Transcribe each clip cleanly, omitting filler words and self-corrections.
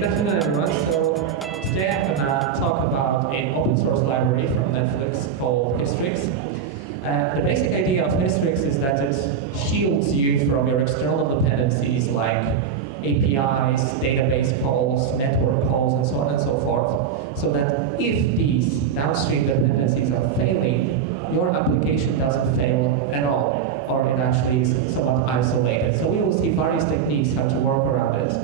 good afternoon, everyone. So today I'm going to talk about an open source library from Netflix called Hystrix. The basic idea of Hystrix is that it shields you from your external dependencies like APIs, database calls, network calls, and so on and so forth, so that if these downstream dependencies are failing, your application doesn't fail at all, or it actually is somewhat isolated. So we will see various techniques how to work around it.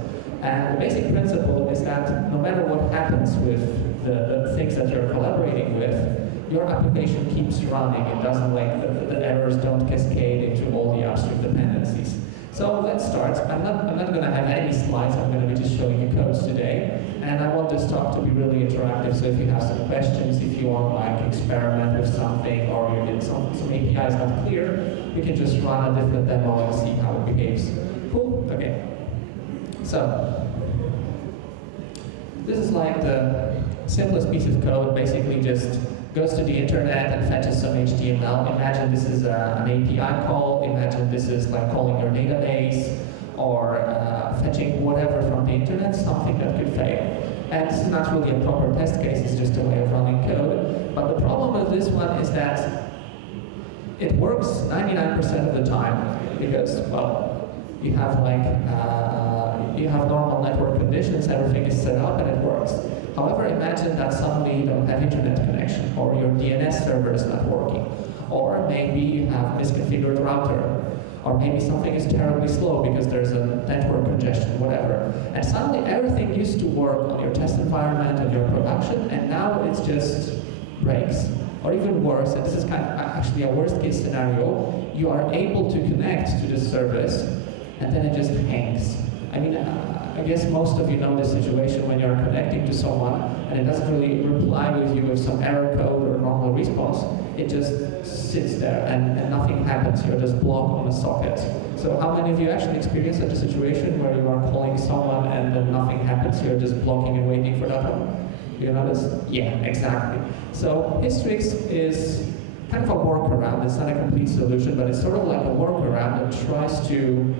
And the basic principle is that no matter what happens with the things that you're collaborating with, your application keeps running. It doesn't the errors don't cascade into all the upstream dependencies. So let's start. I'm not going to have any slides. I'm going to be just showing you codes today. And I want this talk to be really interactive. So if you have some questions, if you want to experiment with something, or you get some API is not clear, we can just run a different demo and see how it behaves. Cool? Okay. So this is like the simplest piece of code. Basically just goes to the internet and fetches some HTML. Imagine this is an API call. Imagine this is like calling your database or fetching whatever from the internet, something that could fail. And this is not really a proper test case, it's just a way of running code. But the problem with this one is that it works 99% of the time because, well, you have you have normal network conditions, everything is set up and it works. However, imagine that suddenly you don't have internet connection, or your DNS server is not working, or maybe you have misconfigured router, or maybe something is terribly slow because there's a network congestion, whatever. And suddenly everything used to work on your test environment and your production, and now it just breaks. Or even worse, and this is kind of actually a worst case scenario, you are able to connect to the service, and then it just hangs. I mean, I guess most of you know this situation when you're connecting to someone and it doesn't really reply with you with some error code or normal response. It just sits there and nothing happens. You're just blocked on a socket. So how many of you actually experienced such a situation where you are calling someone and then nothing happens? You're just blocking and waiting for that one? You notice? Yeah, exactly. So Hystrix is kind of a workaround. It's not a complete solution, but it's sort of like a workaround that tries to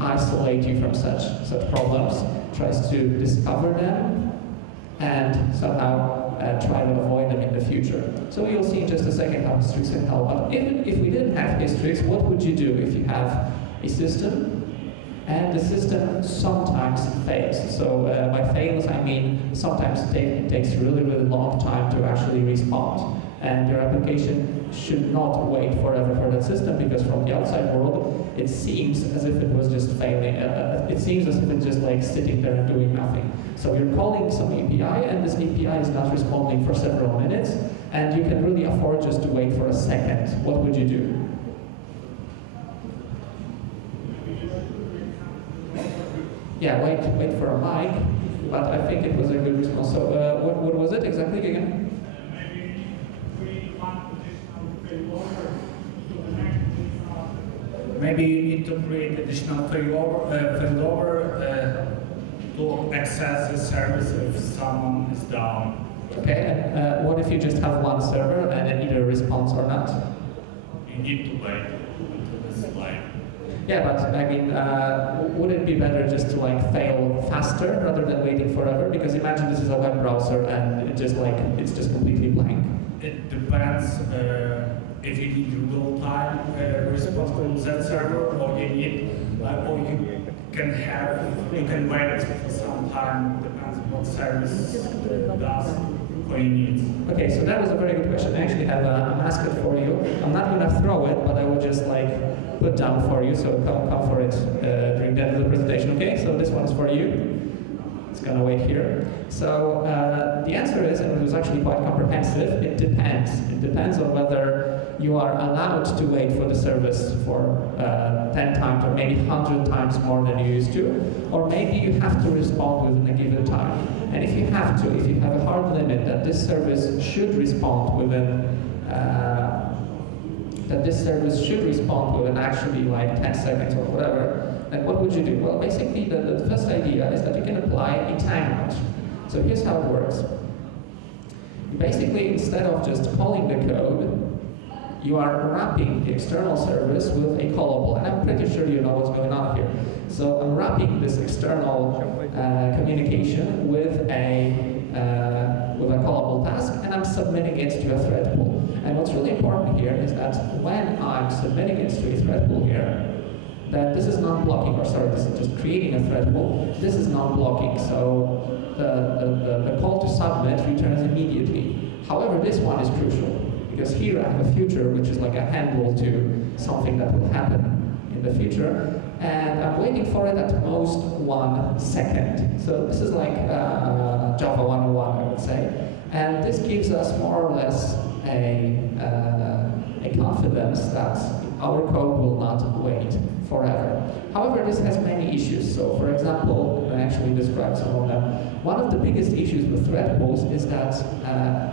isolate you from such problems, tries to discover them, and somehow try to avoid them in the future. So you'll see in just a second how Hystrix can help. But even if we didn't have Hystrix, what would you do if you have a system and the system sometimes fails? So by fails, I mean sometimes it takes a really, really long time to actually respond. And your application should not wait forever for that system, because from the outside world, it seems as if it was just failing. It seems as if it's just sitting there and doing nothing. So you're calling some API, and this API is not responding for several minutes, and you can really afford just to wait for a second. What would you do? Yeah, wait for a mic, but I think it was a good response. So what was it exactly again? Maybe you need to create additional failover to access the service if someone is down. Okay, and what if you just have one server and it either responds or not? You need to wait until this line. Yeah, but I mean, would it be better just to fail faster rather than waiting forever? Because imagine this is a web browser and it's just completely blank. It depends if you need real-time response from that server, or you need, or you can wait for some time. Depends on what service does what you need. Okay, so that was a very good question. I actually have a mascot for you. I'm not going to throw it, but I will just put down for you. So come for it during the end of the presentation. Okay, so this one is for you. It's going to wait here. So the answer is, and it was actually quite comprehensive, it depends. It depends on whether you are allowed to wait for the service for 10 times or maybe 100 times more than you used to, or maybe you have to respond within a given time. And if you have to, if you have a hard limit that this service should respond within actually 10 seconds or whatever, then what would you do? Well, basically, the first idea is that you can apply a timeout. So here's how it works. Basically, instead of just calling the code, you are wrapping the external service with a callable. And I'm pretty sure you know what's going on here. So I'm wrapping this external communication with a callable task, and I'm submitting it to a thread pool. And what's really important here is that when I'm submitting it to a thread pool here, that this is non-blocking, or sorry, this is just creating a thread pool. This is non-blocking, so the call to submit returns immediately. However, this one is crucial, because here I have a future which is like a handle to something that will happen in the future, and I'm waiting for it at most 1 second. So this is like Java 101, I would say, and this gives us more or less a confidence that our code will not wait forever. However, this has many issues. So, for example, I actually described some of them. One of the biggest issues with thread pools is that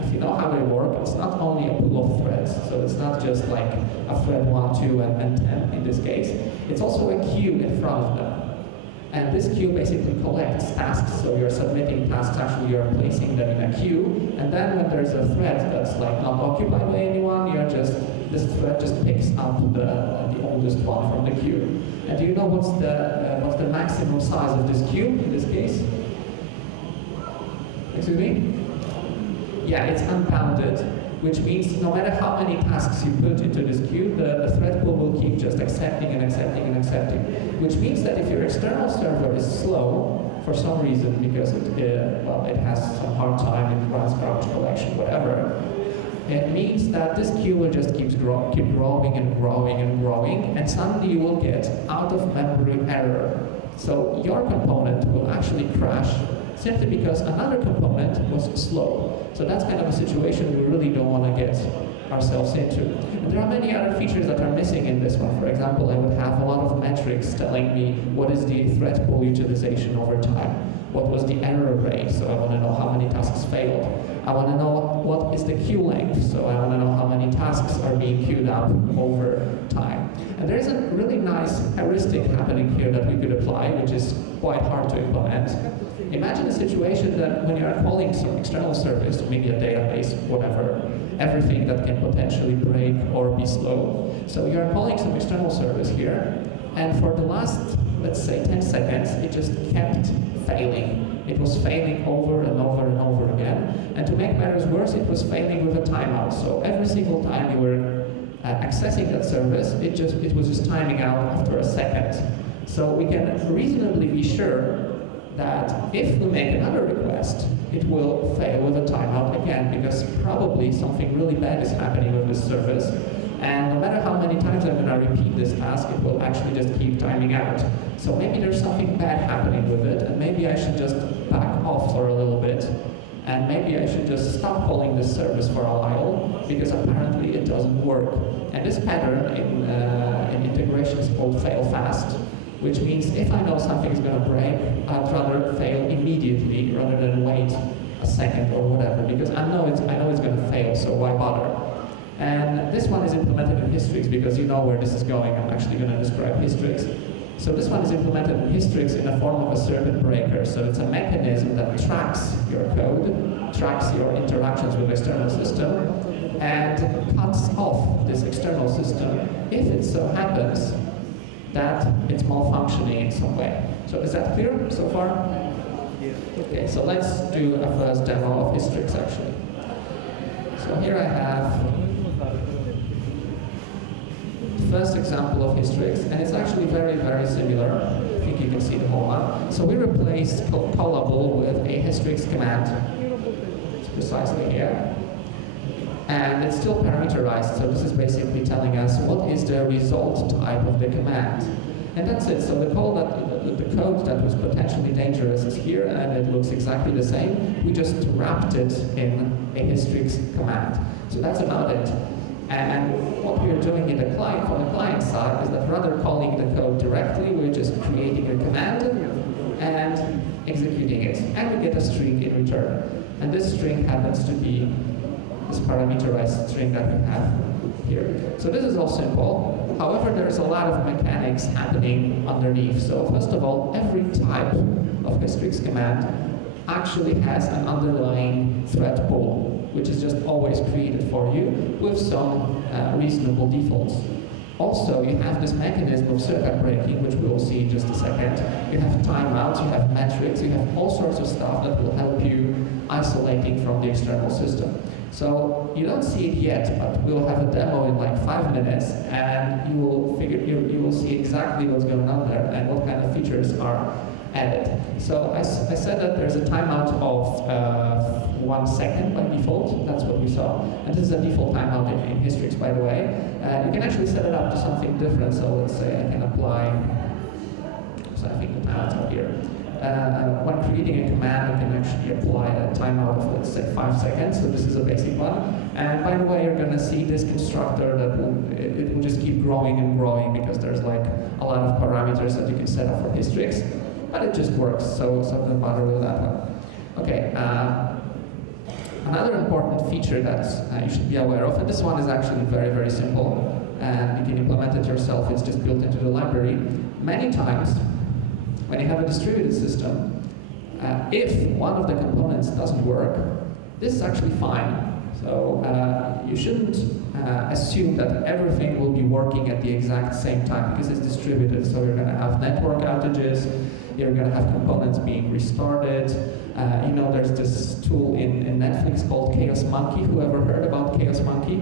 if you know how they work, it's not only a pool of threads. So it's not just like a thread 1, 2, and 10 in this case. It's also a queue in front of them. And this queue basically collects tasks, so you're submitting tasks, actually you're placing them in a queue, and then when there's a thread that's like not occupied by anyone, this thread just picks up the oldest one from the queue. And do you know what's the maximum size of this queue in this case? Excuse me? Yeah, it's unbounded, which means no matter how many tasks you put into this queue, the thread pool will keep just accepting and accepting and accepting. Which means that if your external server is slow for some reason, because it has some hard time, it runs garbage collection, whatever, it means that this queue will just keep growing and growing and growing, and suddenly you will get out of memory error. So your component will actually crash simply because another component was slow. So that's kind of a situation we really don't want to get ourselves into. And there are many other features that are missing in this one. For example, I would have a lot of metrics telling me what is the thread pool utilization over time, what was the error rate, so I want to know how many tasks failed. I want to know what is the queue length, so I want to know how many tasks are being queued up over time. And there's a really nice heuristic happening here that we could apply, which is quite hard to implement. Imagine a situation that when you are calling some external service, maybe a database, whatever, everything that can potentially break or be slow. So you are calling some external service here, and for the last, let's say, 10 seconds, it just kept failing. It was failing over and over and over again. And to make matters worse, it was failing with a timeout. So every single time you were accessing that service, it was just timing out after a second. So we can reasonably be sure that if we make another request, it will fail with a timeout again, because probably something really bad is happening with this service. And no matter how many times I'm going to repeat this task, it will actually just keep timing out. So maybe there's something bad happening with it, and maybe I should just back off for a little bit, and maybe I should just stop calling this service for a while, because apparently it doesn't work. And this pattern in integration is called fail fast, which means if I know something is going to break, I'd rather fail immediately rather than wait a second or whatever, because I know it's going to fail, so why bother? And this one is implemented in Hystrix, because you know where this is going. I'm actually going to describe Hystrix. So this one is implemented in Hystrix in the form of a circuit breaker. So it's a mechanism that tracks your code, tracks your interactions with the external system, and cuts off this external system if it so happens that it's malfunctioning in some way. So is that clear so far? Yeah. Okay, so let's do a first demo of Hystrix actually. So here I have first example of Hystrix, and it's actually very, very similar. I think you can see the whole one. So we replaced callable with a Hystrix command. It's precisely here. And it's still parameterized, so this is basically telling us what is the result type of the command. And that's it. So the code that was potentially dangerous is here, and it looks exactly the same. We just wrapped it in a Hystrix command. So that's about it. And what we're doing in the client, from the client side, is that rather calling the code directly, we're just creating a command and executing it. And we get a string in return. And this string happens to be this parameterized string that we have here. So this is all simple. However, there's a lot of mechanics happening underneath. So first of all, every type of Hystrix command actually has an underlying thread pool, which is just always created for you with some reasonable defaults. Also, you have this mechanism of circuit breaking, which we will see in just a second. You have timeouts, you have metrics, you have all sorts of stuff that will help you isolating from the external system. So you don't see it yet, but we'll have a demo in like 5 minutes, and you will see exactly what's going on there and what kind of features are added. So I said that there's a timeout of 1 second by default. That's what we saw, and this is a default timeout in Hystrix, by the way. You can actually set it up to something different. So let's say I can apply. So I think the timeout's up here. When creating a command, you can actually apply a timeout of, let's say, 5 seconds. So this is a basic one. And by the way, you're going to see this constructor that it will just keep growing and growing because there's like a lot of parameters that you can set up for Hystrix. But it just works, so don't bother with that one. Okay, another important feature that you should be aware of, and this one is actually very, very simple, and you can implement it yourself, it's just built into the library. Many times, when you have a distributed system, if one of the components doesn't work, this is actually fine. So you shouldn't assume that everything will be working at the exact same time because it's distributed. So you're going to have network outages, you're going to have components being restarted. You know, there's this tool in Netflix called Chaos Monkey. Who ever heard about Chaos Monkey?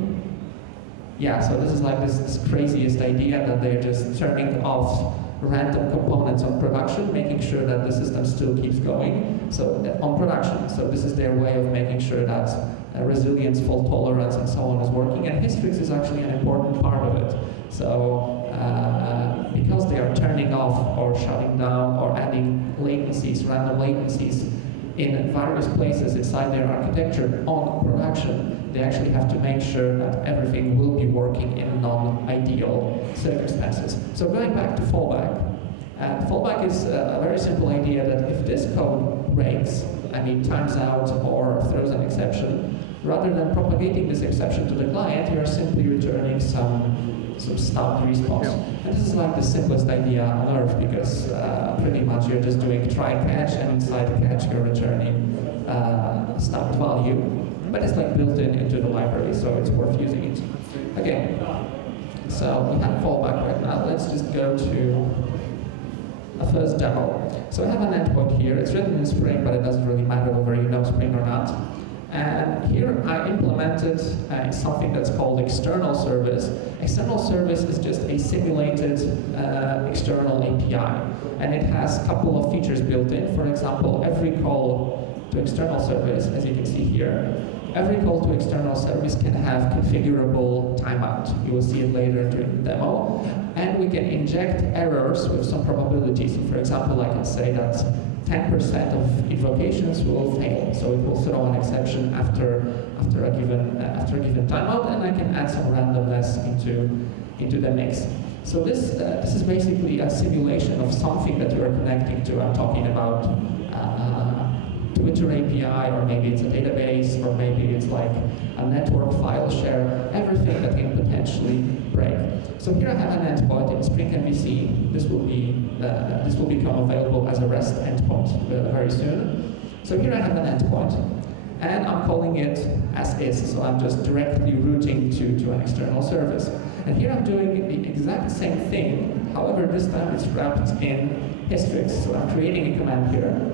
Yeah, so this is like this craziest idea that they're just turning off random components on production, making sure that the system still keeps going. So on production, so this is their way of making sure that resilience, fault tolerance, and so on is working. And Hystrix is actually an important part of it. So because they are turning off or shutting down or adding latencies, random latencies in various places inside their architecture on production, they actually have to make sure that everything will be working in non-ideal circumstances. So going back to fallback. Fallback is a very simple idea that if this code breaks, times out or throws an exception, rather than propagating this exception to the client, you are simply returning some stubbed response. And this is like the simplest idea on earth because pretty much you're just doing try catch, and inside the catch you're returning stubbed value. But it's like built into the library, so it's worth using it. Okay, so we have fallback right now. Let's just go to a first demo. So I have an endpoint here. It's written in Spring, but it doesn't really matter whether you know Spring or not. And here I implemented something that's called external service. External service is just a simulated external API. And it has a couple of features built in. For example, every call to external service, as you can see here, every call to external service can have configurable timeout. You will see it later during the demo. And we can inject errors with some probability. So for example, I can say that 10% of invocations will fail. So it will throw an exception after a given timeout, and I can add some randomness into the mix. So this is basically a simulation of something that you are connecting to. I'm talking about Twitter API, or maybe it's a database, or maybe it's like a network file share, everything that can potentially break. So here I have an endpoint in Spring MVC. This will become available as a REST endpoint very soon. So here I have an endpoint, and I'm calling it as is. So I'm just directly routing to an external service. And here I'm doing the exact same thing. However, this time it's wrapped in Hystrix. So I'm creating a command here.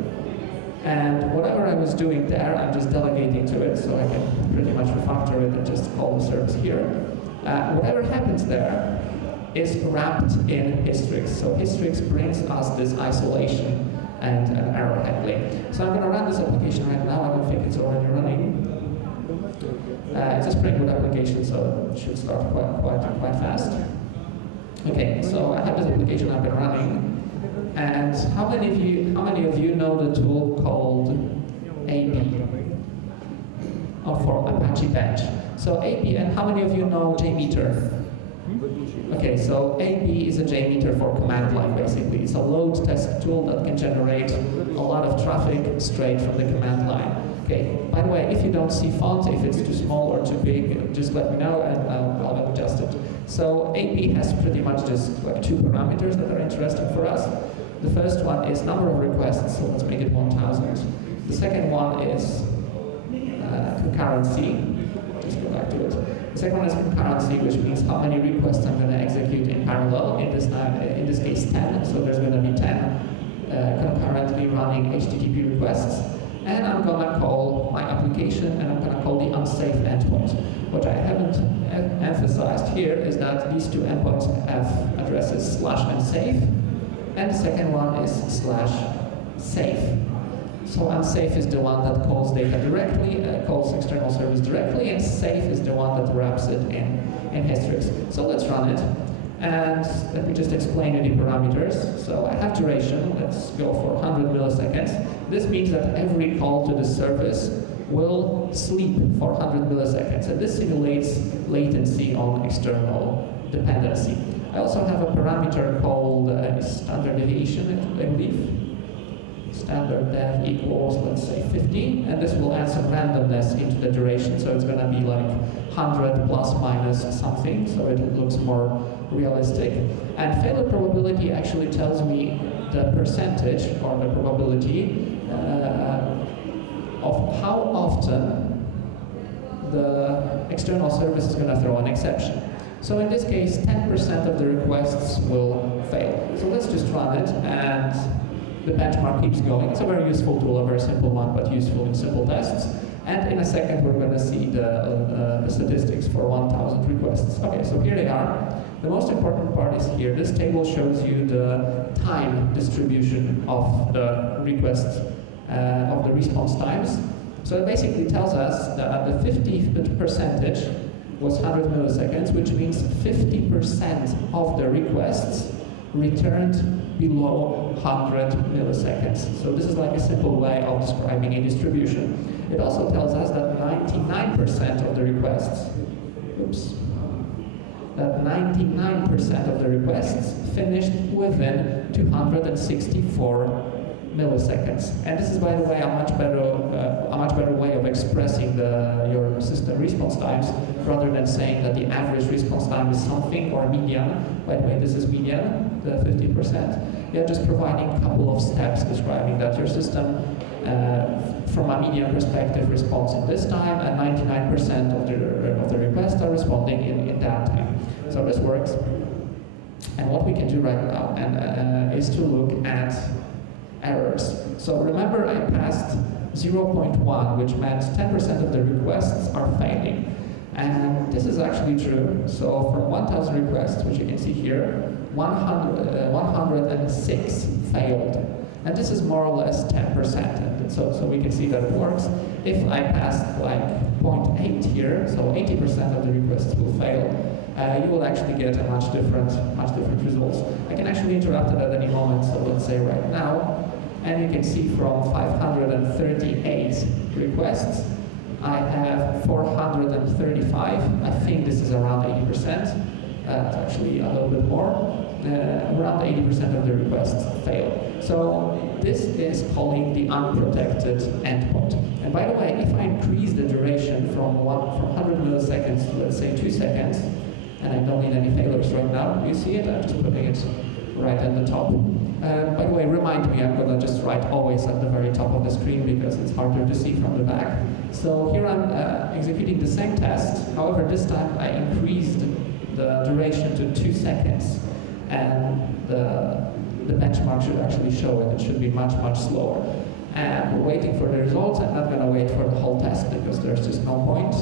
And whatever I was doing there, I'm just delegating to it, so I can pretty much refactor it and just call the service here. Whatever happens there is wrapped in Hystrix. So Hystrix brings us this isolation and error handling. So I'm going to run this application right now. I don't think it's already running. It's a Spring Boot application, so it should start quite fast. Okay, so I have this application up and running. And how many of you know the tool called AB? Oh, for Apache Bench. So AB, and how many of you know JMeter? Okay, so AB is a JMeter for command line, basically. It's a load test tool that can generate a lot of traffic straight from the command line. Okay, by the way, if you don't see font, if it's too small or too big, just let me know and I'll adjust it. So AB has pretty much just like 2 parameters that are interesting for us. The first one is number of requests, so let's make it 1,000. The second one is concurrency. Just go back to it. The second one is concurrency, which means how many requests I'm going to execute in parallel. In this case 10, so there's going to be 10 concurrently running HTTP requests. And I'm going to call my application, and I'm going to call the unsafe endpoint. What I haven't emphasized here is that these two endpoints have addresses /unsafe, and the second one is /safe. So unsafe is the one that calls data directly, calls external service directly, and safe is the one that wraps it in Hystrix. So let's run it, and let me just explain you the parameters. So I have duration, let's go for 100 milliseconds. This means that every call to the service will sleep for 100 milliseconds, and this simulates latency on external dependency. I also have a parameter called standard deviation, I believe. Standard dev equals, let's say, 50, and this will add some randomness into the duration, so it's going to be like 100 plus minus something, so it looks more realistic. And failure probability actually tells me the percentage, or the probability, of how often the external service is going to throw an exception. So in this case, 10% of the requests will fail. So let's just run it, and the benchmark keeps going. It's a very useful tool, a very simple one, but useful in simple tests. And in a second, we're going to see the statistics for 1,000 requests. Okay, so here they are. The most important part is here. This table shows you the time distribution of the requests, of the response times. So it basically tells us that the 50 percentage was 100 milliseconds, which means 50% of the requests returned below 100 milliseconds. So this is like a simple way of describing a distribution. It also tells us that 99% of the requests, that 99% of the requests finished within 264 milliseconds. And this is, by the way, a much better way of expressing your system response times, rather than saying that the average response time is something, or median. By the way, this is median, the 50%. You're just providing a couple of steps describing that your system, from a median perspective, responds in this time, and 99% of the requests are responding in that time. So this works. And what we can do right now is to look at errors. So remember, I passed 0.1, which meant 10% of the requests are failing. And this is actually true. So from 1,000 requests, which you can see here, 106 failed. And this is more or less 10%. And so we can see that it works. If I passed like 0.8 here, so 80% of the requests will fail, you will actually get a much different results. I can actually interrupt it at any moment, so let's say right now, and you can see from 538 requests, I have 435. I think this is around 80%. It's actually a little bit more. Around 80% of the requests fail. So this is calling the unprotected endpoint. And by the way, if I increase the duration from 100 milliseconds to, let's say, 2 seconds, and I don't need any failures right now, you see it? I'm just putting it right at the top. By the way, remind me, I'm going to just write always at the very top of the screen because it's harder to see from the back. So here I'm executing the same test. However, this time I increased the duration to 2 seconds. And the benchmark should actually show it. It should be much, much slower. And we're waiting for the results. I'm not going to wait for the whole test because there's just no point.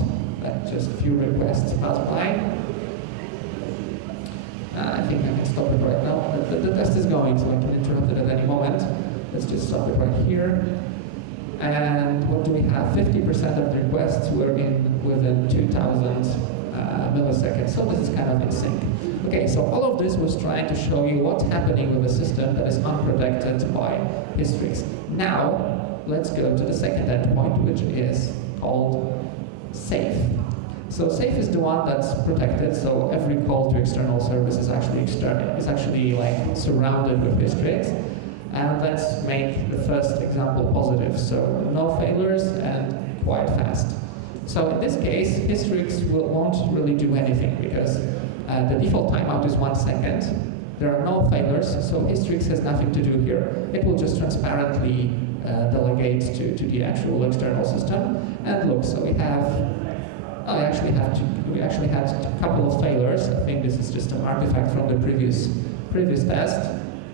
Just a few requests pass by. I think I can stop it right now. The test is going, so I can interrupt it at any moment. Let's just stop it right here. And what do we have? 50% of the requests were within 2,000 milliseconds. So this is kind of in sync. Okay, so all of this was trying to show you what's happening with a system that is unprotected by Hystrix. Now, let's go to the second endpoint, which is called safe. So safe is the one that's protected, so every call to external service is actually like surrounded with Hystrix. And let's make the first example positive, so no failures and quite fast. So in this case, Hystrix won't really do anything because the default timeout is 1 second. There are no failures, so Hystrix has nothing to do here. It will just transparently delegate to the actual external system. And look, so we have Oh, we actually had a couple of failures. I think this is just an artifact from the previous test.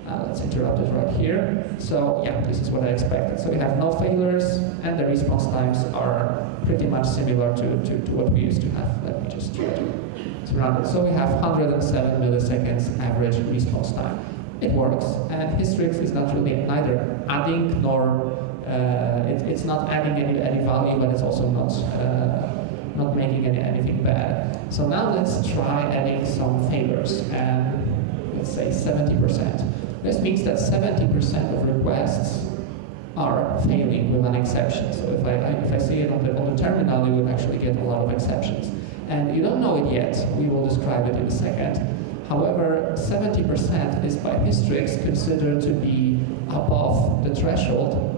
Let's interrupt it right here. So yeah, this is what I expected. So we have no failures, and the response times are pretty much similar to what we used to have. Let me just try to run it. So we have 107 milliseconds average response time. It works, and Hystrix is not really neither adding nor it's not adding any value, but it's also not making anything bad. So now let's try adding some failures, and let's say 70%. This means that 70% of requests are failing with an exception. So if I see it on the terminal, you would actually get a lot of exceptions. And you don't know it yet. We will describe it in a second. However, 70% is by Hystrix considered to be above the threshold.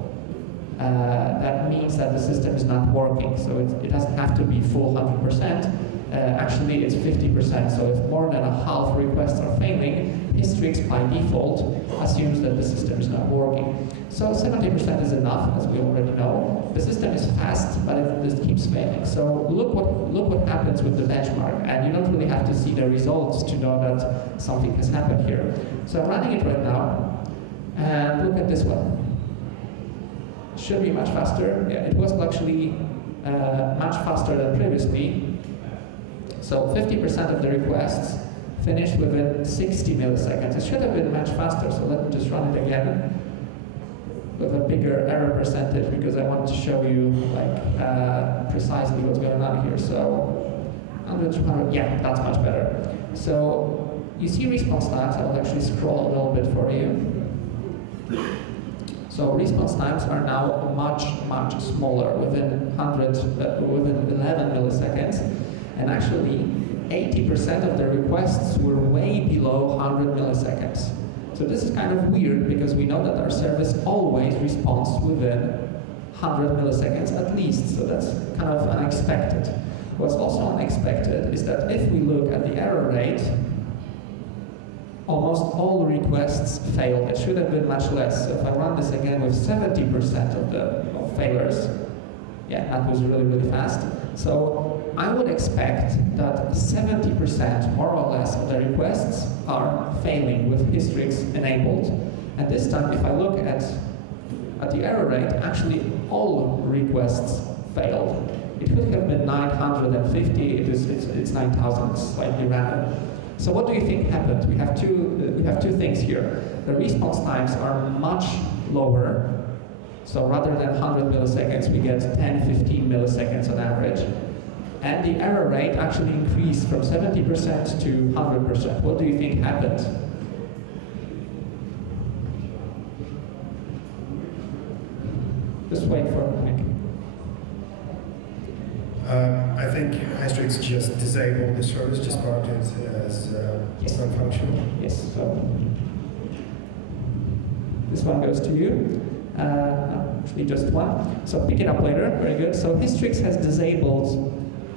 That means that the system is not working. So it doesn't have to be full 100%. Actually, it's 50%. So if more than a half requests are failing, Hystrix by default assumes that the system is not working. So 70% is enough, as we already know. The system is fast, but it just keeps failing. So look what happens with the benchmark, and you don't really have to see the results to know that something has happened here. So I'm running it right now, and look at this one. Should be much faster. Yeah, it was actually much faster than previously. So 50% of the requests finished within 60 milliseconds. It should have been much faster, so let me just run it again with a bigger error percentage, because I want to show you precisely what's going on here. So 100, yeah, that's much better. So you see response times. I will actually scroll a little bit for you. So response times are now much smaller, within 11 milliseconds, and actually 80% of the requests were way below 100 milliseconds. So this is kind of weird, because we know that our service always responds within 100 milliseconds at least, so that's kind of unexpected. What's also unexpected is that if we look at the error rate, almost all requests failed. It should have been much less. So if I run this again with 70% of failures, yeah, that was really fast. So I would expect that 70% more or less of the requests are failing with Hystrix enabled. And this time, if I look at the error rate, actually all requests failed. It could have been 950. It's 9,000. It's slightly random. So what do you think happened? We have two things here. The response times are much lower. So rather than 100 milliseconds, we get 10-15 milliseconds on average. And the error rate actually increased from 70% to 100%. What do you think happened? Just wait for a minute. I think Hystrix just disabled the service, just marked it as non-functional. Yes, so this one goes to you. No, actually just one. So pick it up later, very good. So Hystrix has disabled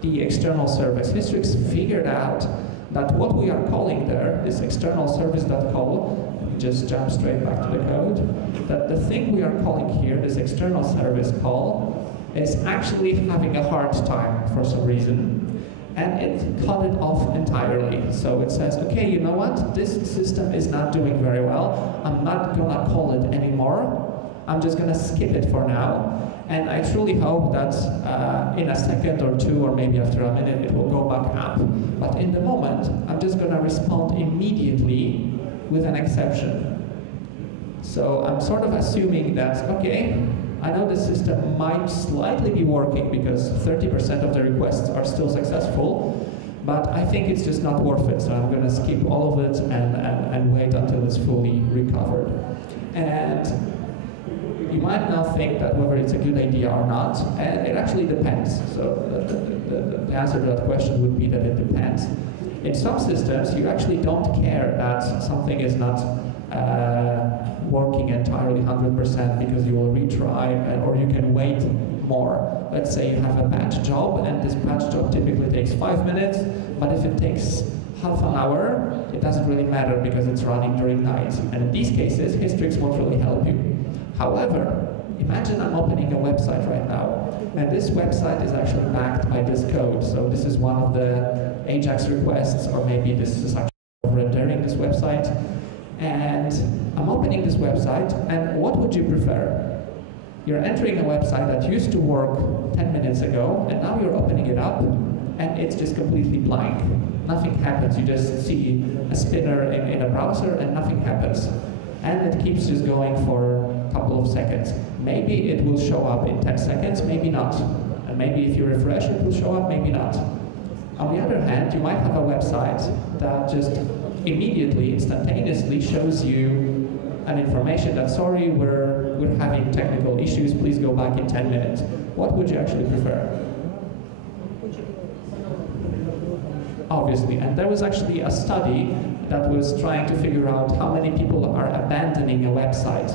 the external service. Hystrix figured out that what we are calling there, this external service.call, let me just jump straight back to the code, that the thing we are calling here, this external service call, is actually having a hard time for some reason, and it cut it off entirely. So it says, okay, you know what? This system is not doing very well. I'm not gonna call it anymore. I'm just gonna skip it for now. And I truly hope that in a second or two, or maybe after a minute, it will go back up. But in the moment, I'm just gonna respond immediately with an exception. So I'm sort of assuming that, okay, I know the system might slightly be working because 30% of the requests are still successful, but I think it's just not worth it. So I'm going to skip all of it and wait until it's fully recovered. And you might now think that whether it's a good idea or not, and it actually depends. So the answer to that question would be that it depends. In some systems, you actually don't care that something is not working entirely 100% because you will retry, or you can wait more. Let's say you have a batch job, and this batch job typically takes 5 minutes, but if it takes half an hour, it doesn't really matter because it's running during night. And in these cases, Hystrix won't really help you. However, imagine I'm opening a website right now, and this website is actually backed by this code. So this is one of the AJAX requests, or maybe this is actually rendering this website. And I'm opening this website, and what would you prefer? You're entering a website that used to work 10 minutes ago, and now you're opening it up, and it's just completely blank. Nothing happens. You just see a spinner in a browser, and nothing happens. And it keeps just going for a couple of seconds. Maybe it will show up in 10 seconds, maybe not. And maybe if you refresh, it will show up, maybe not. On the other hand, you might have a website that just immediately, instantaneously shows you an information that, sorry, we're having technical issues, please go back in 10 minutes. What would you actually prefer? Obviously, and there was actually a study that was trying to figure out how many people are abandoning a website,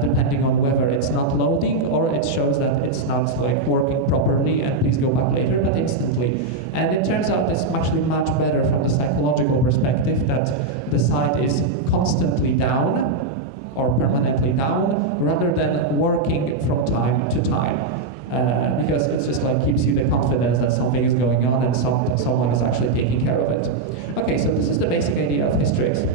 depending on whether it's not loading or it shows that it's not like working properly and please go back later, but instantly. And it turns out it's actually much better from the psychological perspective that the site is constantly down or permanently down rather than working from time to time. Because it's just like keeps you the confidence that something is going on and someone is actually taking care of it. Okay, so this is the basic idea of Hystrix.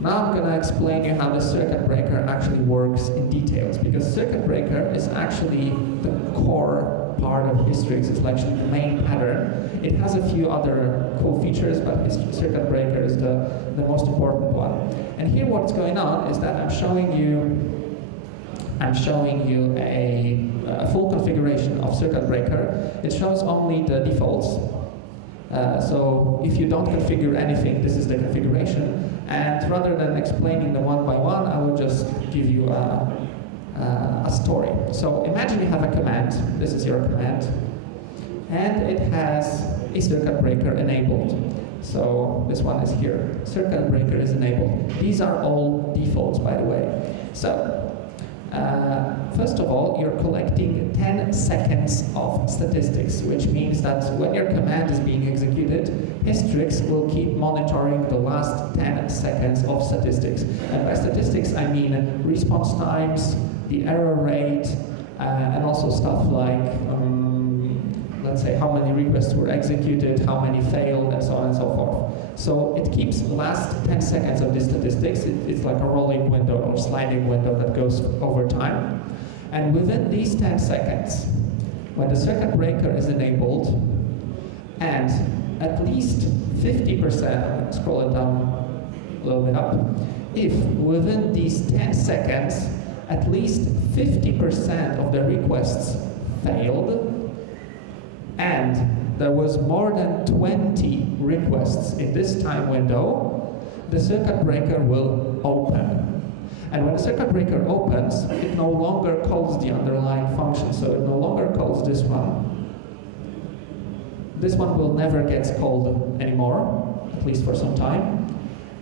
Now I'm going to explain you how the circuit breaker actually works in details, because circuit breaker is actually the core part of Hystrix. It's actually the main pattern. It has a few other cool features, but circuit breaker is the most important one. And here what's going on is that I'm showing you a full configuration of circuit breaker. It shows only the defaults. So if you don't configure anything, this is the configuration. And rather than explaining them one by one, I will just give you a story. So imagine you have a command. This is your command. And it has a circuit breaker enabled. So this one is here. Circuit breaker is enabled. These are all defaults, by the way. So first of all, you're collecting 10 seconds of statistics, which means that when your command is being executed, Hystrix will keep monitoring the last 10 seconds of statistics. And by statistics, I mean response times, the error rate, and also stuff like, let's say, how many requests were executed, how many failed, and so on and so forth. So it keeps the last 10 seconds of these statistics. It's like a rolling window or sliding window that goes over time. And within these 10 seconds, when the circuit breaker is enabled, and at least 50%, scroll it down a little bit up, if within these 10 seconds, at least 50% of the requests failed, and there was more than 20 requests in this time window, the circuit breaker will open. And when the circuit breaker opens, it no longer calls the underlying function, so it no longer calls this one. This one will never get called anymore, at least for some time.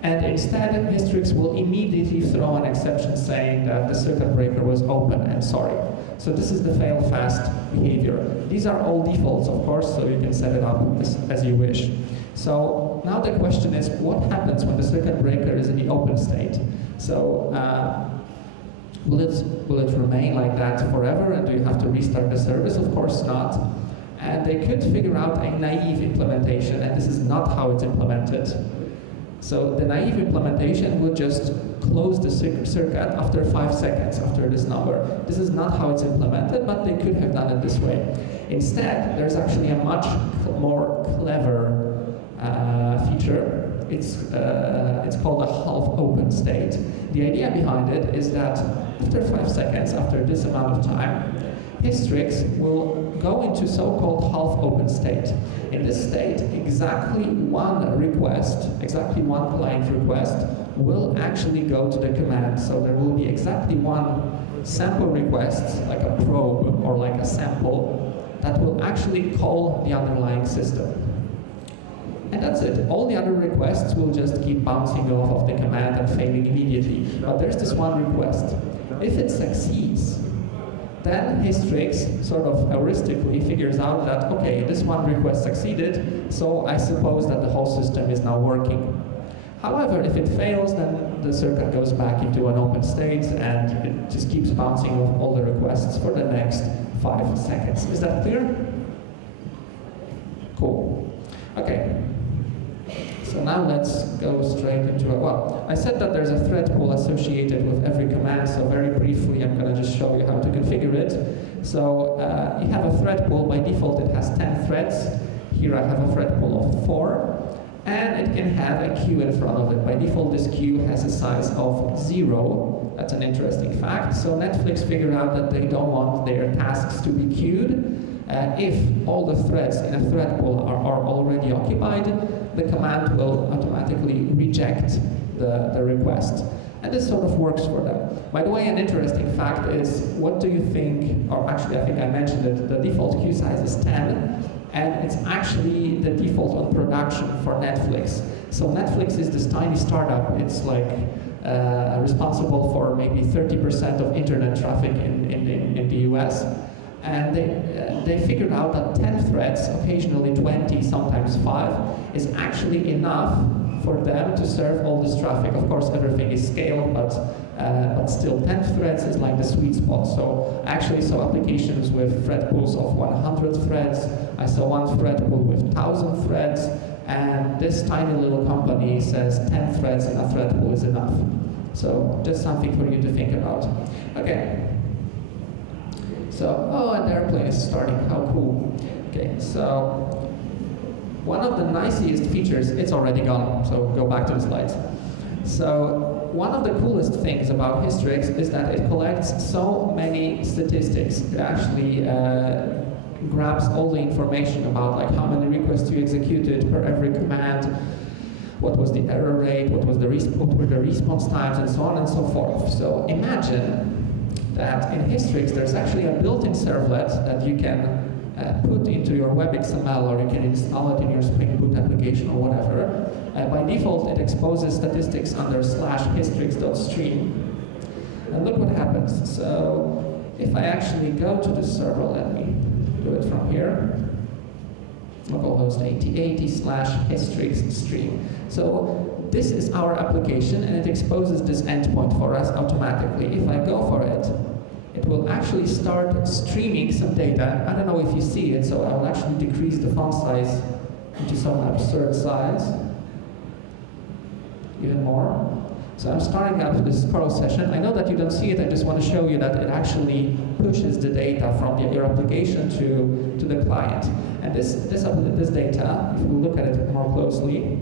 And instead, Hystrix will immediately throw an exception saying that the circuit breaker was open and sorry. So this is the fail fast behavior. These are all defaults, of course, so you can set it up as you wish. So now the question is, what happens when the circuit breaker is in the open state? So will it remain like that forever, and do you have to restart the service? Of course not. And they could figure out a naive implementation, and this is not how it's implemented. So the naive implementation would just close the circuit after 5 seconds after this number. This is not how it's implemented, but they could have done it this way. Instead, there's actually a much more clever feature. It's called a half-open state. The idea behind it is that after 5 seconds, after this amount of time, Hystrix will go into so-called half-open state. In this state, exactly one request, exactly one client request, will actually go to the command. So there will be exactly one sample request, like a probe or like a sample, that will actually call the underlying system. And that's it. All the other requests will just keep bouncing off of the command and failing immediately. But there's this one request. If it succeeds, then Hystrix sort of heuristically figures out that, okay, this one request succeeded, so I suppose that the whole system is now working. However, if it fails, then the circuit goes back into an open state and it just keeps bouncing off all the requests for the next 5 seconds. Is that clear? Cool. Okay. So now let's go straight into it. Well, I said that there's a thread pool associated with every command, so very briefly I'm going to just show you how to configure it. So you have a thread pool. By default it has 10 threads. Here I have a thread pool of 4, and it can have a queue in front of it. By default this queue has a size of 0. That's an interesting fact. So Netflix figured out that they don't want their tasks to be queued. If all the threads in a thread pool are already occupied, the command will automatically reject the request. And this sort of works for them. By the way, an interesting fact is, what do you think, or actually I think I mentioned it, the default queue size is 10, and it's actually the default on production for Netflix. So Netflix is this tiny startup. It's like responsible for maybe 30% of internet traffic in the US. And they figured out that 10 threads, occasionally 20, sometimes 5, is actually enough for them to serve all this traffic. Of course, everything is scaled, but still 10 threads is like the sweet spot. So I actually saw applications with thread pools of 100 threads. I saw one thread pool with 1,000 threads, and this tiny little company says 10 threads in a thread pool is enough. So just something for you to think about. Okay. So, oh, and the airplane is starting, how cool. Okay, so one of the nicest features, it's already gone, so go back to the slides. So one of the coolest things about Hystrix is that it collects so many statistics. It actually grabs all the information about like how many requests you executed per every command, what was the error rate, what were the response times, and so on and so forth. So imagine that in Hystrix there's actually a built-in servlet that you can put into your WebXML, or you can install it in your Spring Boot application or whatever. By default it exposes statistics under /hystrix.stream. And look what happens. So if I actually go to the server, let me do it from here. Localhost 8080 /Hystrix stream. So this is our application, and it exposes this endpoint for us automatically. If I go for it, it will actually start streaming some data. I don't know if you see it, so I will actually decrease the font size into some absurd size. Even more. So I'm starting up this Pro session. I know that you don't see it, I just want to show you that it actually pushes the data from your application to the client. And this data, if we look at it more closely,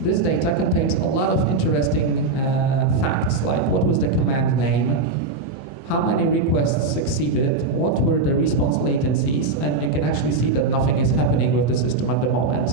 this data contains a lot of interesting facts, like what was the command name, how many requests succeeded, what were the response latencies, and you can actually see that nothing is happening with the system at the moment.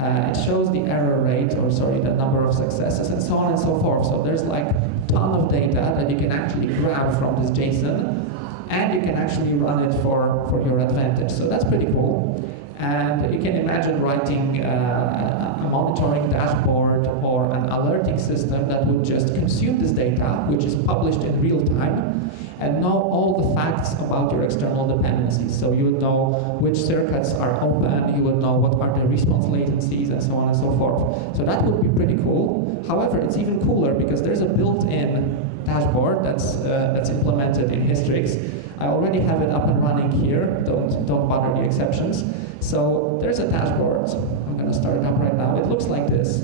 It shows the error rate, or sorry, the number of successes, and so on and so forth. So there's like a ton of data that you can actually grab from this JSON, and you can actually run it for your advantage. So that's pretty cool. And you can imagine writing a monitoring dashboard or an alerting system that would just consume this data, which is published in real time, and know all the facts about your external dependencies. So you would know which circuits are open, you would know what are the response latencies, and so on and so forth. So that would be pretty cool. However, it's even cooler because there's a built-in dashboard that's implemented in Hystrix. I already have it up and running here. Don't bother the exceptions. So there's a dashboard. I'm going to start it up right now. It looks like this.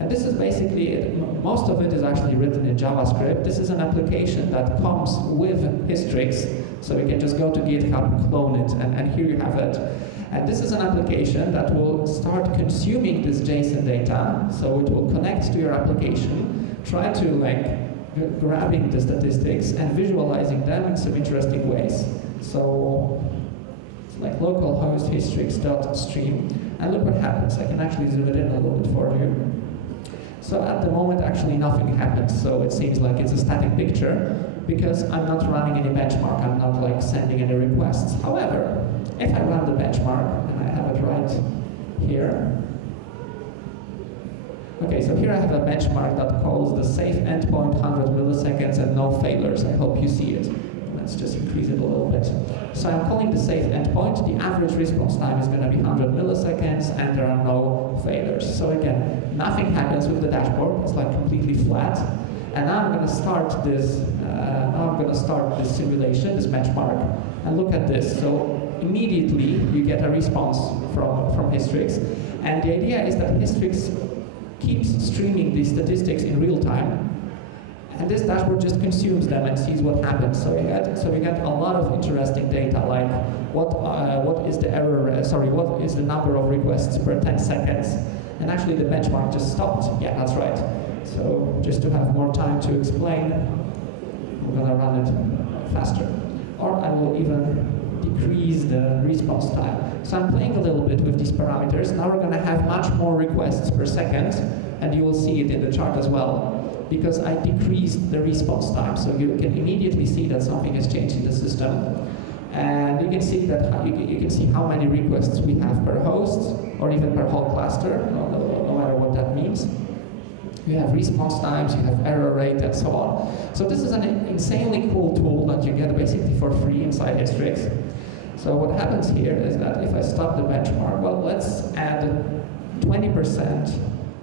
And this is basically it. Most of it is actually written in JavaScript. This is an application that comes with Hystrix. So you can just go to GitHub, clone it, and here you have it. And this is an application that will start consuming this JSON data. So it will connect to your application, try to grabbing the statistics and visualizing them in some interesting ways. So it's like localhost hystrix.stream, and look what happens. I can actually zoom it in a little bit for you. So at the moment actually nothing happens, so it seems like it's a static picture because I'm not running any benchmark, I'm not like sending any requests. However, if I run the benchmark, and I have it right here. Okay, so here I have a benchmark that calls the safe endpoint 100 milliseconds and no failures. I hope you see it. Let's just increase it a little bit. So I'm calling the safe endpoint. The average response time is going to be 100 milliseconds and there are no failures. So again, nothing happens with the dashboard. It's like completely flat. And now I'm going to start this. Simulation, this benchmark, and look at this. So immediately you get a response from Hystrix, and the idea is that Hystrix keeps streaming these statistics in real time, and this dashboard just consumes them and sees what happens. So we get a lot of interesting data, like what is the what is the number of requests per 10 seconds, and actually the benchmark just stopped. Yeah, that's right. So just to have more time to explain, I'm going to run it faster, or I will even decrease the response time. So I'm playing a little bit with these parameters. Now we're going to have much more requests per second, and you will see it in the chart as well, because I decreased the response time. So you can immediately see that something has changed in the system, and you can see that you can see how many requests we have per host, or even per whole cluster, no matter what that means. You have response times, you have error rate, and so on. So this is an insanely cool tool that you get basically for free inside Hystrix. So what happens here is that if I stop the benchmark, well, let's add 20%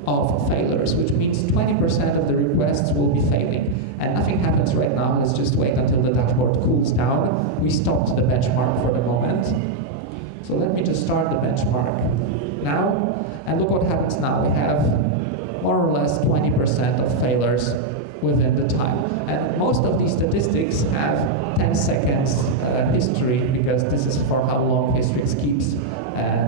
of failures, which means 20% of the requests will be failing. And nothing happens right now. Let's just wait until the dashboard cools down. We stopped the benchmark for the moment. So let me just start the benchmark now, and look what happens now. We have more or less 20% of failures within the time. And most of these statistics have 10 seconds history, because this is for how long Hystrix keeps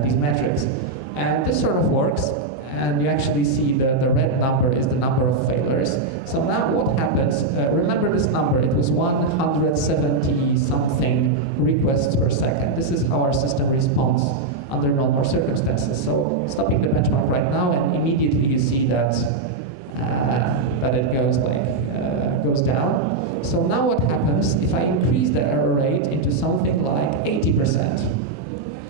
these metrics. And this sort of works, and you actually see the red number is the number of failures. So now what happens, remember this number, it was 170 something requests per second. This is how our system responds under normal circumstances. So stopping the benchmark right now, and immediately you see that it goes down. So now what happens if I increase the error rate into something like 80%?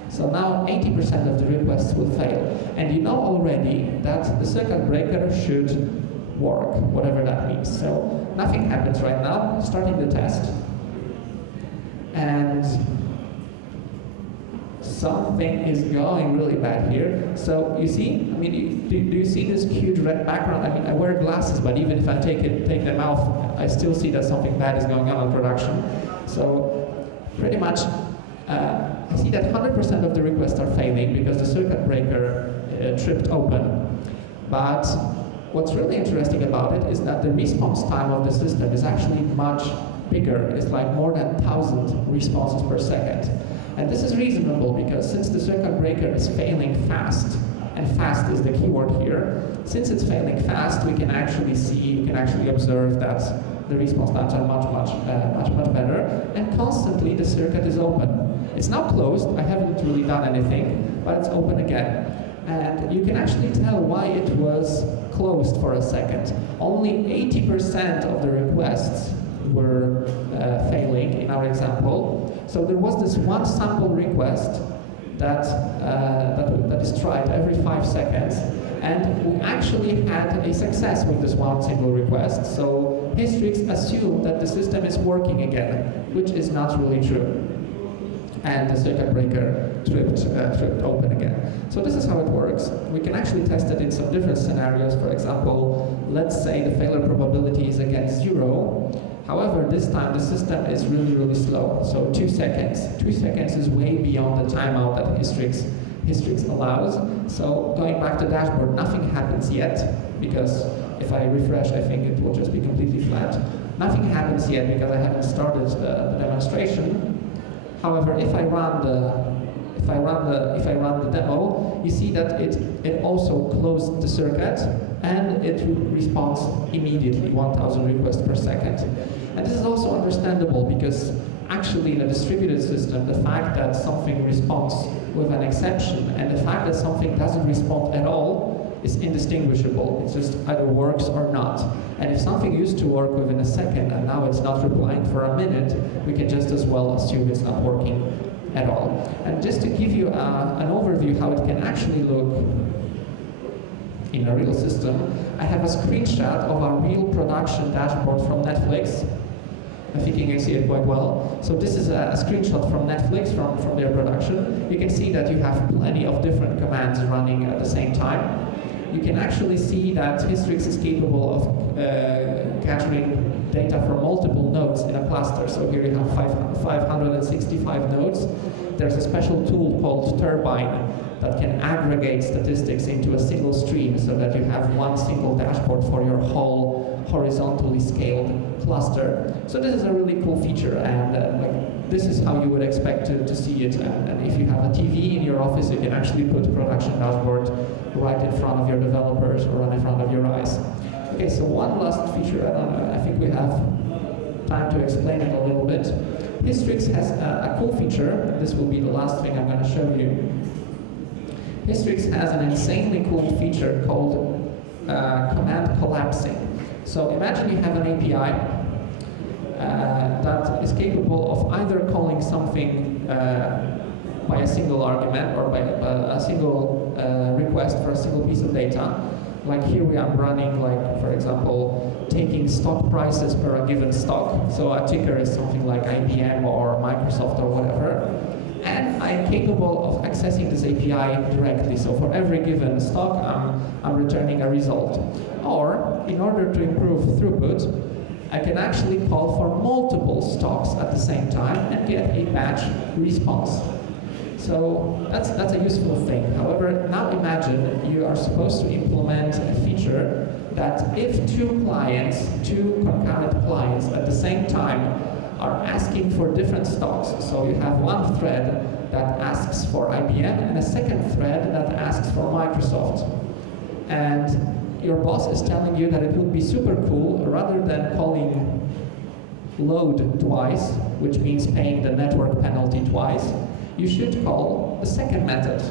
So now 80% of the requests will fail. And you know already that the circuit breaker should work, whatever that means. So nothing happens right now, starting the test. And something is going really bad here. So you see, I mean, do you see this huge red background? I mean, I wear glasses, but even if I take them off, I still see that something bad is going on in production. So pretty much, I see that 100% of the requests are failing because the circuit breaker tripped open. But what's really interesting about it is that the response time of the system is actually much bigger. It's like more than 1,000 responses per second. And this is reasonable because since the circuit breaker is failing fast, and fast is the keyword here, since it's failing fast, we can actually see, you can actually observe that the response times are much better, and constantly the circuit is open. It's now closed, I haven't really done anything, but it's open again. And you can actually tell why it was closed for a second. Only 80% of the requests were failing in our example. So there was this one sample request that is tried every 5 seconds, and we actually had a success with this one single request. So Hystrix assumed that the system is working again, which is not really true. And the circuit breaker tripped open again. So this is how it works. We can actually test it in some different scenarios. For example, let's say the failure probability is against 0. However, this time the system is really slow. So 2 seconds. 2 seconds is way beyond the timeout that Hystrix allows. So going back to dashboard, nothing happens yet, because if I refresh, I think it will just be completely flat. Nothing happens yet because I haven't started the demonstration. However, if I run the demo, you see that it also closed the circuit, and it responds immediately, 1,000 requests per second. And this is also understandable because actually in a distributed system, the fact that something responds with an exception and the fact that something doesn't respond at all is indistinguishable. It just either works or not. And if something used to work within a second and now it's not replying for a minute, we can just as well assume it's not working at all. And just to give you an overview how it can actually look in a real system, I have a screenshot of our real production dashboard from Netflix. I think you can see it quite well. So this is a screenshot from Netflix, from their production. You can see that you have plenty of different commands running at the same time. You can actually see that Hystrix is capable of gathering data from multiple nodes in a cluster. So here you have 565 nodes. There's a special tool called Turbine that can aggregate statistics into a single stream so that you have one single dashboard for your whole horizontally scaled cluster. So this is a really cool feature, and like, this is how you would expect to see it. And if you have a TV in your office, you can actually put production dashboard right in front of your developers or right in front of your eyes. Okay, so one last feature, I think we have time to explain it a little bit. Hystrix has a cool feature, and this will be the last thing I'm going to show you. Hystrix has an insanely cool feature called command collapsing. So imagine you have an API that is capable of either calling something by a single argument or by a single request for a single piece of data. Like here we are running, like, for example, taking stock prices per a given stock. So a ticker is something like IBM or Microsoft or whatever. And I'm capable of accessing this API directly. So for every given stock, I'm returning a result. Or, in order to improve throughput, I can actually call for multiple stocks at the same time and get a batch response. So that's a useful thing. However, now imagine you are supposed to implement a feature that if two concurrent clients at the same time are asking for different stocks, so you have one thread that asks for IBM and a second thread that asks for Microsoft. And your boss is telling you that it would be super cool, rather than calling load twice, which means paying the network penalty twice, you should call the second method,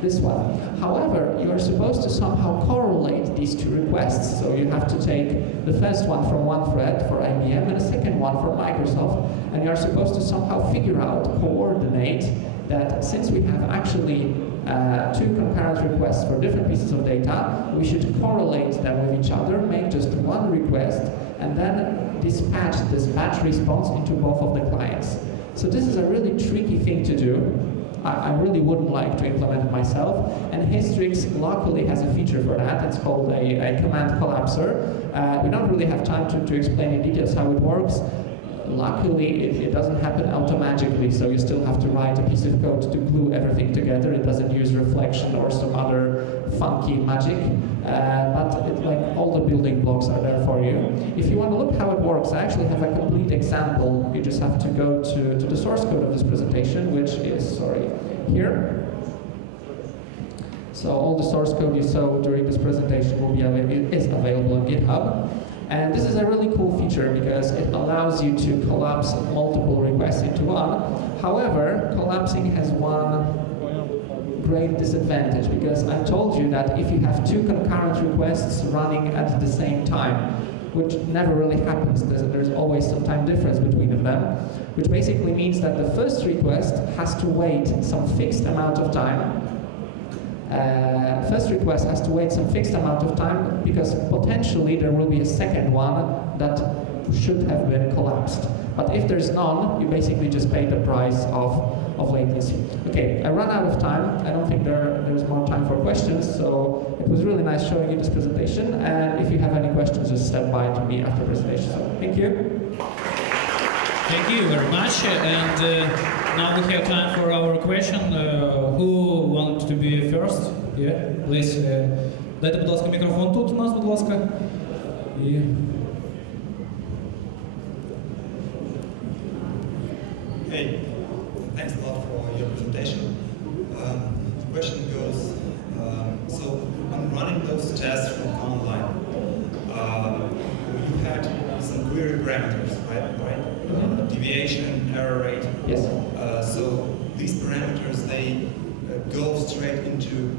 this one. However, you are supposed to somehow correlate these two requests. So you have to take the first one from one thread for IBM and the second one for Microsoft, and you are supposed to somehow figure out, coordinate, that since we have actually two concurrent requests for different pieces of data, we should correlate them with each other, make just one request, and then dispatch this batch response into both of the clients. So this is a really tricky thing to do. I really wouldn't like to implement it myself, and Hystrix luckily has a feature for that. It's called a command collapser. We don't really have time to explain in details how it works. Luckily, it doesn't happen automatically, so you still have to write a piece of code to glue everything together. It doesn't use reflection or some other funky magic, but like all the building blocks are there for you. If you want to look how it works, I actually have a complete example. You just have to go to the source code of this presentation, which is, here. So all the source code you saw during this presentation is available on GitHub. And this is a really cool feature because it allows you to collapse multiple requests into one. However, collapsing has one great disadvantage, because I told you that if you have two concurrent requests running at the same time, which never really happens, there's always some time difference between them, which basically means that the first request has to wait some fixed amount of time. First request has to wait some fixed amount of time because potentially there will be a second one that should have been collapsed. But if there's none, you basically just pay the price of latency. Okay, I ran out of time. I don't think there's more time for questions, so it was really nice showing you this presentation. And if you have any questions, just step by to me after presentation. So, thank you. Thank you very much. And now we have time for our question. Who wants to be first? Yeah, please. Дайте, будь ласка, мікрофон тут у нас, будь ласка. Hey, thanks a lot for your presentation. The question goes, so when running those tests from command line, you had some query parameters, right? Deviation, error rate. Yes. So these parameters, they go straight into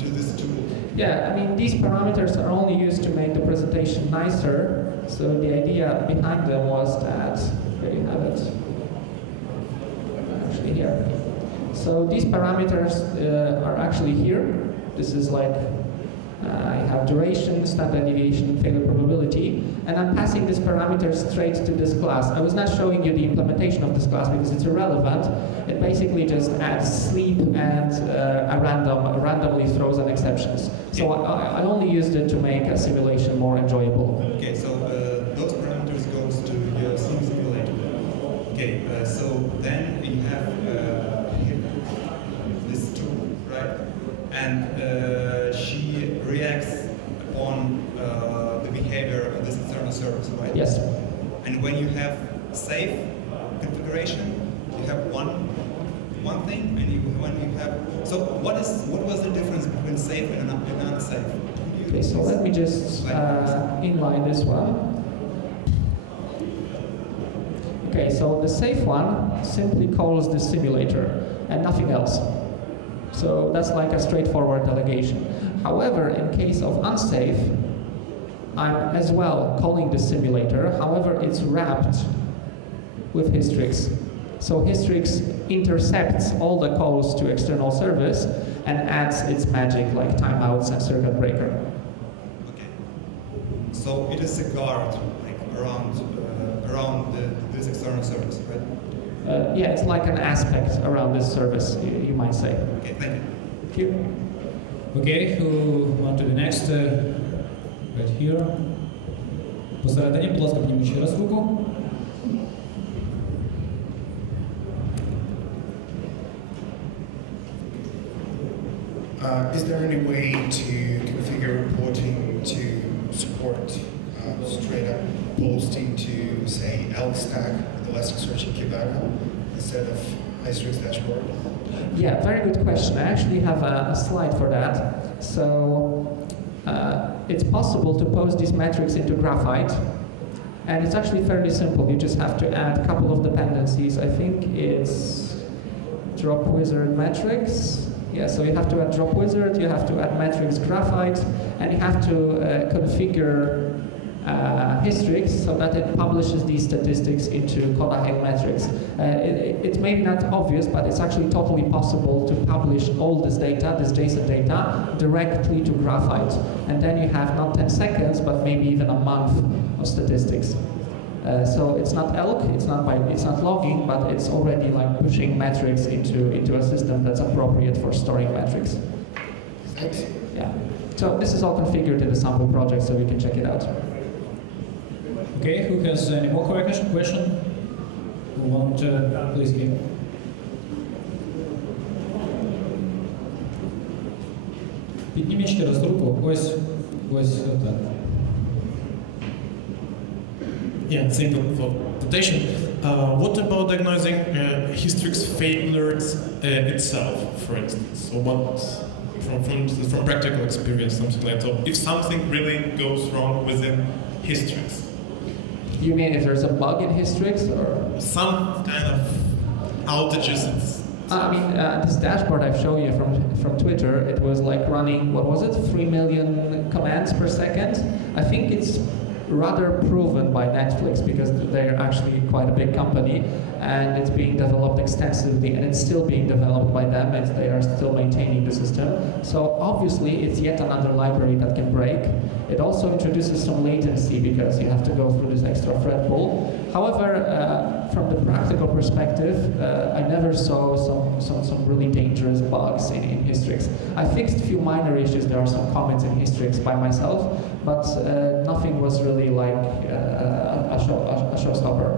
this tool. Yeah, I mean, these parameters are only used to make the presentation nicer. So the idea behind them was that, here you have it, actually here. So these parameters are actually here. This is like I have duration, standard deviation, failure probability, and I'm passing this parameter straight to this class. I was not showing you the implementation of this class because it's irrelevant. It basically just adds sleep and randomly throws an exceptions. So I only used it to make a simulation more enjoyable. Okay, so those parameters goes to your simulator. Okay, so then you have this tool, right? And she reacts upon the behavior of this external service, right? Yes. And when you have safe configuration, you have one thing, and when you have what was the difference between safe and unsafe? Okay, so let me just inline this one. Okay, so the safe one simply calls the simulator and nothing else. So that's like a straightforward delegation. However, in case of unsafe, I'm as well calling the simulator. However, it's wrapped with Hystrix. So Hystrix intercepts all the calls to external service and adds its magic like timeouts and circuit breaker. Okay. So it is a guard like around this external service, right? Yeah, it's like an aspect around this service, you might say. Okay, thank you. Thank you. Okay, who want to be next? Right here. Посередині, будь ласка, підніміть ще раз руку. Is there any way to configure reporting to support straight up posting to, say, ELK stack with Elasticsearch and Kibana instead of Hystrix dashboard? Yeah, very good question. I actually have a slide for that. So it's possible to post these metrics into Graphite, and it's actually fairly simple. You just have to add a couple of dependencies. I think it's drop wizard metrics. Yeah, so you have to add drop wizard, you have to add metrics Graphite, and you have to configure Hystrix so that it publishes these statistics into Kodahale metrics. It's maybe not obvious, but it's actually totally possible to publish all this data, this JSON data, directly to Graphite. And then you have not 10 seconds, but maybe even a month of statistics. So it's not ELK, it's not logging, but it's already like pushing metrics into a system that's appropriate for storing metrics. Thanks. Yeah. So this is all configured in the sample project, so you can check it out. Okay, who has any more question? Who want to please give? Підніміть ще раз руку. Ось так. Yeah, thank you for the presentation. What about diagnosing Hystrix failures itself, for instance? So what, from practical experience, something like that. So if something really goes wrong within Hystrix. You mean if there's a bug in Hystrix, or? Some kind of outages. I mean, this dashboard I've shown you from Twitter, it was like running, what was it, 3 million commands per second? I think it's rather proven by Netflix because they're actually quite a big company and it's being developed extensively and it's still being developed by them and they are still maintaining the system. So obviously it's yet another library that can break. It also introduces some latency because you have to go through this extra thread pool. However, from the practical perspective, I never saw some really dangerous bugs in Hystrix. I fixed a few minor issues. There are some comments in Hystrix by myself, but nothing was really like a showstopper.